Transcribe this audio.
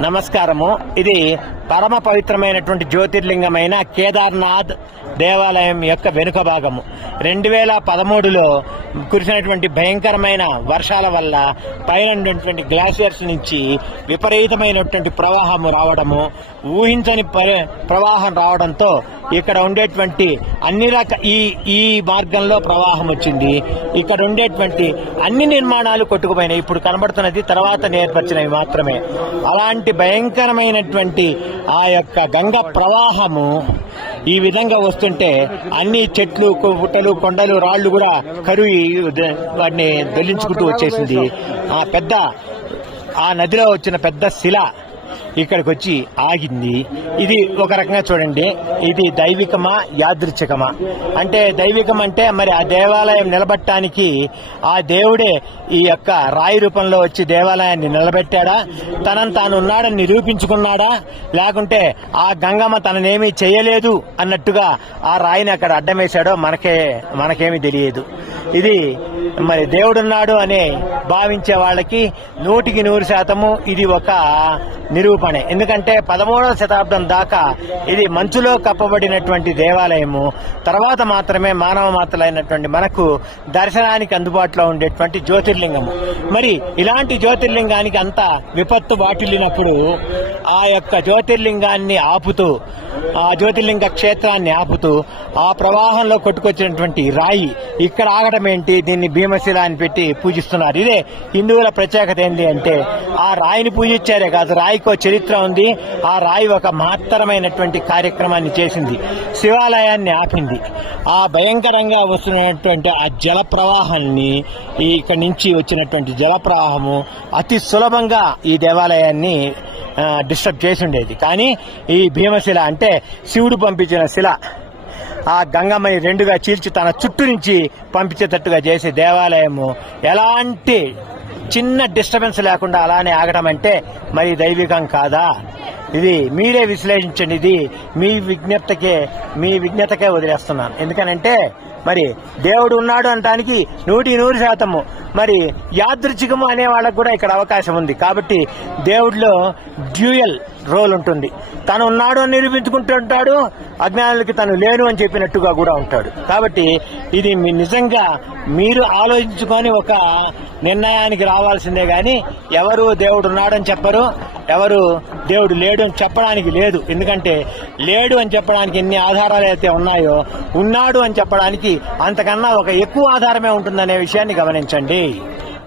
నమస్కారము. ఇది పరమ పవిత్రమైనటువంటి జ్యోతిర్లింగమైన కేదార్నాథ్ దేవాలయం యొక్క వెనుక భాగము. రెండు వేల పదమూడులో కురిసినటువంటి భయంకరమైన వర్షాల వల్ల పైన ఉన్నటువంటి గ్లాసియర్స్ నుంచి విపరీతమైనటువంటి ప్రవాహము రావడము ఊహించని పరి- ప్రవాహం రావడంతో ఇక్కడ ఉండేటువంటి అన్ని రక ఈ ఈ మార్గంలో ప్రవాహం వచ్చింది. ఇక్కడ ఉండేటువంటి అన్ని నిర్మాణాలు కొట్టుకుపోయినాయి. ఇప్పుడు కనబడుతున్నది తర్వాత నేర్పరిచినవి మాత్రమే. అలాంటి భయంకరమైనటువంటి ఆ యొక్క గంగ ప్రవాహము ఈ విధంగా వస్తుంటే అన్ని చెట్లు పుట్టలు కొండలు రాళ్ళు కూడా కరువి వాటిని దొల్లించుకుంటూ వచ్చేసింది. ఆ పెద్ద ఆ నదిలో వచ్చిన పెద్ద శిల ఇక్కడికి వచ్చి ఆగింది. ఇది ఒక రకంగా చూడండి. ఇది దైవికమా యాదృచ్ఛికమా? అంటే దైవికం అంటే మరి ఆ దేవాలయం నిలబట్టడానికి ఆ దేవుడే ఈ యొక్క రాయి రూపంలో వచ్చి దేవాలయాన్ని నిలబెట్టాడా? తనను తాను ఉన్నాడని నిరూపించుకున్నాడా? లేకుంటే ఆ గంగమ్మ తననేమీ చేయలేదు అన్నట్టుగా ఆ రాయిని అక్కడ అడ్డమేశాడో మనకే మనకేమీ తెలియదు. ఇది మరి దేవుడున్నాడు అనే భావించే వాళ్ళకి నూటికి నూరు శాతము ఇది ఒక నిరూపణే. ఎందుకంటే పదమూడవ శతాబ్దం దాకా ఇది మంచులో కప్పబడినటువంటి దేవాలయము. తర్వాత మాత్రమే మానవ మాత్రలైనటువంటి మనకు దర్శనానికి అందుబాటులో ఉండేటువంటి జ్యోతిర్లింగము. మరి ఇలాంటి జ్యోతిర్లింగానికి అంత విపత్తు వాటిల్లినప్పుడు ఆ యొక్క జ్యోతిర్లింగాన్ని ఆపుతూ ఆ జ్యోతిర్లింగ క్షేత్రాన్ని ఆపుతూ ఆ ప్రవాహంలో కొట్టుకొచ్చినటువంటి రాయి ఇక్కడ ఆగడం ఏంటి దీన్ని భీమశిల అని పెట్టి పూజిస్తున్నారు? ఇదే హిందువుల ప్రత్యేకత ఏంటి అంటే ఆ రాయిని పూజించారే కాదు రాయికో చరిత్ర ఉంది ఆ రాయి ఒక మహత్తరమైనటువంటి కార్యక్రమాన్ని చేసింది శివాలయాన్ని ఆపింది. ఆ భయంకరంగా వస్తున్నటువంటి ఆ జల ప్రవాహాన్ని ఇక్కడి నుంచి వచ్చినటువంటి జల ప్రవాహము అతి సులభంగా ఈ దేవాలయాన్ని డిస్టర్బ్ చేసి ఉండేది. కానీ ఈ భీమశిల అంటే శివుడు పంపించిన శిల. ఆ గంగమ్మని రెండుగా చీల్చి తన చుట్టూ నుంచి పంపించేటట్టుగా చేసే దేవాలయము. ఎలాంటి చిన్న డిస్టర్బెన్స్ లేకుండా అలానే ఆగడం అంటే మరి దైవికం కాదా? ఇది మీరే విశ్లేషించండి. ఇది మీ విజ్ఞప్తికే మీ విజ్ఞతకే వదిలేస్తున్నాను. ఎందుకనంటే మరి దేవుడు ఉన్నాడు అనడానికి నూటి నూరు శాతము. మరి యాదృచ్ఛికము అనే వాళ్ళకు కూడా ఇక్కడ అవకాశం ఉంది. కాబట్టి దేవుడిలో డ్యూయల్ రోల్ ఉంటుంది. తను ఉన్నాడు అని నిరూపించుకుంటుంటాడు అజ్ఞానులకి తను లేను అని చెప్పినట్టుగా కూడా ఉంటాడు. కాబట్టి ఇది మీ నిజంగా మీరు ఆలోచించుకొని ఒక నిర్ణయానికి రావాల్సిందే కానీ ఎవరు దేవుడు ఉన్నాడని చెప్పరు ఎవరు దేవుడు లేడు అని చెప్పడానికి లేదు. ఎందుకంటే లేడు అని చెప్పడానికి ఎన్ని ఆధారాలు అయితే ఉన్నాయో ఉన్నాడు అని చెప్పడానికి అంతకన్నా ఒక ఎక్కువ ఆధారమే ఉంటుందనే విషయాన్ని గమనించండి.